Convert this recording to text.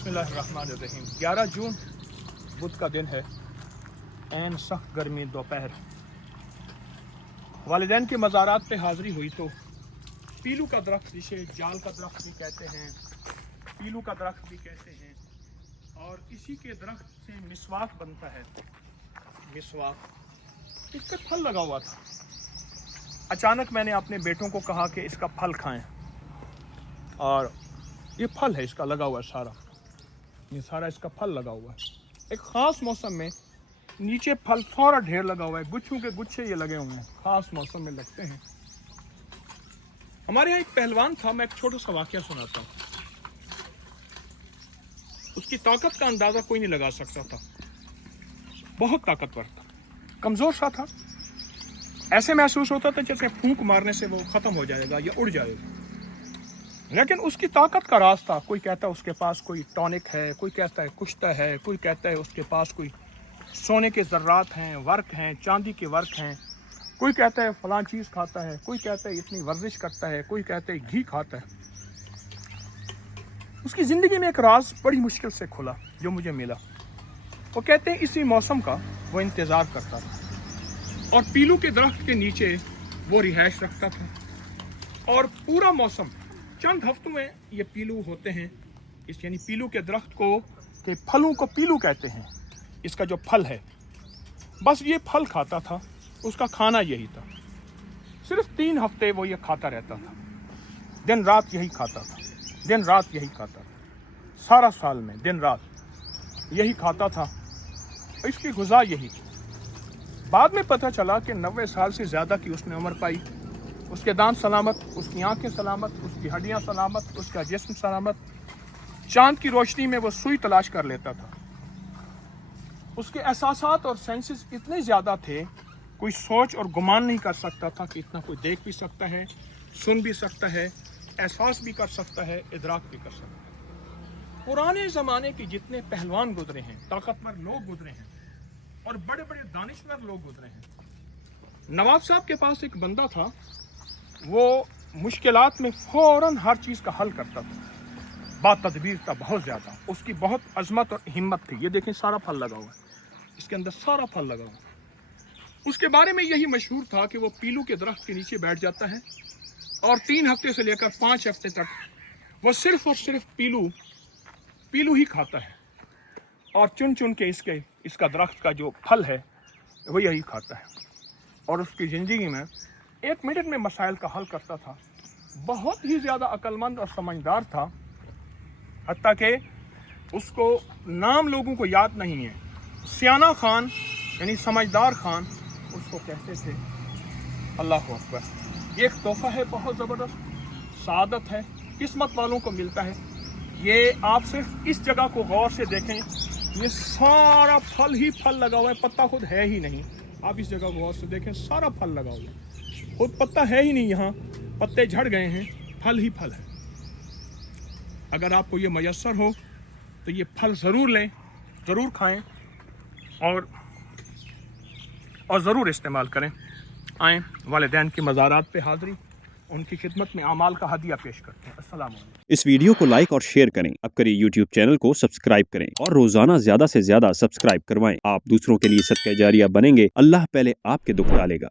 बिस्मिल्लाहिर्रहमानिर्रहीम। 11 जून बुध का दिन है। ऐन सख्त गर्मी दोपहर। वालिदैन के मज़ारात पे हाज़िरी हुई तो पीलू का दरख्त, जिसे जाल का दरख्त भी कहते हैं, पीलू का दरख्त भी कहते हैं, और इसी के दरख्त से मिसवाक बनता है। मिसवाक, इस पर फल लगा हुआ था। अचानक मैंने अपने बेटों को कहा कि इसका फल खाएं, और ये फल है इसका लगा हुआ सारा, ये सारा इसका फल लगा हुआ है। एक ख़ास मौसम में नीचे फल सारा ढेर लगा हुआ है, गुच्छों के गुच्छे ये लगे हुए हैं, ख़ास मौसम में लगते हैं। हमारे यहाँ एक पहलवान था, मैं एक छोटा सा वाक़या सुनाता हूँ। उसकी ताकत का अंदाज़ा कोई नहीं लगा सकता था, बहुत ताकतवर था, कमज़ोर सा था। ऐसे महसूस होता था जैसे फूंक मारने से वो ख़त्म हो जाएगा या उड़ जाएगा। लेकिन उसकी ताकत का राज था। कोई कहता है उसके पास कोई टॉनिक है, कोई कहता है कुश्ता है, कोई कहता है उसके पास कोई सोने के ज़र्रात हैं, वर्क हैं, चांदी के वर्क हैं, कोई कहता है फलां चीज़ खाता है, कोई कहता है इतनी वर्जिश करता है, कोई कहता है घी खाता है। उसकी ज़िंदगी में एक राज बड़ी मुश्किल से खुला जो मुझे मिला। वो कहते हैं इसी मौसम का वो इंतज़ार करता था और पीलू के दरख्त के नीचे वो रिहाइश रखता था, और पूरा मौसम, चंद हफ्तों में ये पीलू होते हैं। इस यानी पीलू के दरख्त को के फलों को पीलू कहते हैं। इसका जो फल है, बस ये फल खाता था, उसका खाना यही था। सिर्फ 3 हफ्ते वो ये खाता रहता था, दिन रात यही खाता था, दिन रात यही खाता था, सारा साल में दिन रात यही खाता था। इसकी गुज़ा यही थी। बाद में पता चला कि 90 साल से ज़्यादा की उसने उम्र पाई। उसके दांत सलामत, उसकी आंखें सलामत, उसकी हड्डियां सलामत, उसका जिस्म सलामत। चांद की रोशनी में वो सुई तलाश कर लेता था। उसके एहसासात और सेंसेस इतने ज़्यादा थे, कोई सोच और गुमान नहीं कर सकता था कि इतना कोई देख भी सकता है, सुन भी सकता है, एहसास भी कर सकता है, इदराक भी कर सकता है। पुराने ज़माने के जितने पहलवान गुजरे हैं, ताकतवर लोग गुजरे हैं, और बड़े बड़े दानिशवर लोग गुजरे हैं। नवाब साहब के पास एक बंदा था, वो मुश्किलात में फ़ौरन हर चीज़ का हल करता था, बातदबीर था बहुत ज़्यादा, उसकी बहुत अज़मत और हिम्मत थी। ये देखें सारा फल लगा हुआ है, इसके अंदर सारा फल लगा हुआ है। उसके बारे में यही मशहूर था कि वो पीलू के दरख्त के नीचे बैठ जाता है और 3 हफ्ते से लेकर 5 हफ्ते तक वो सिर्फ और सिर्फ पीलू ही खाता है, और चुन चुन के इसका दरख्त का जो फल है वो यही खाता है। और उसकी ज़िंदगी में 1 मिनट में मसाइल का हल करता था। बहुत ही ज़्यादा अक्लमंद और समझदार था, हत्ता कि उसको नाम लोगों को याद नहीं है। सियाना खान यानी समझदार खान उसको कहते थे। अल्लाह अकबर। ये एक तोहफ़ा है, बहुत ज़बरदस्त सादत है, किस्मत वालों को मिलता है। ये आप सिर्फ इस जगह को गौर से देखें, ये सारा फल ही फल लगा हुआ है, पत्ता खुद है ही नहीं। आप इस जगह को गौर से देखें, सारा फल लगा हुआ है, खुद पत्ता है ही नहीं। यहाँ पत्ते झड़ गए हैं, फल ही फल है। अगर आपको ये मयस्सर हो तो ये फल ज़रूर लें, ज़रूर खाएं, और ज़रूर इस्तेमाल करें। आएँ, वालिदैन की मज़ारात पे हाज़िरी, उनकी खिदमत में अमाल का हदिया पेश करते हैं। अस्सलाम वालेकुम। इस वीडियो को लाइक और शेयर करें। अब करिए YouTube चैनल को सब्सक्राइब करें और रोजाना ज्यादा से ज्यादा सब्सक्राइब करवाएं। आप दूसरों के लिए सदका जारिया बनेंगे। अल्लाह पहले आपके दुख टालेगा।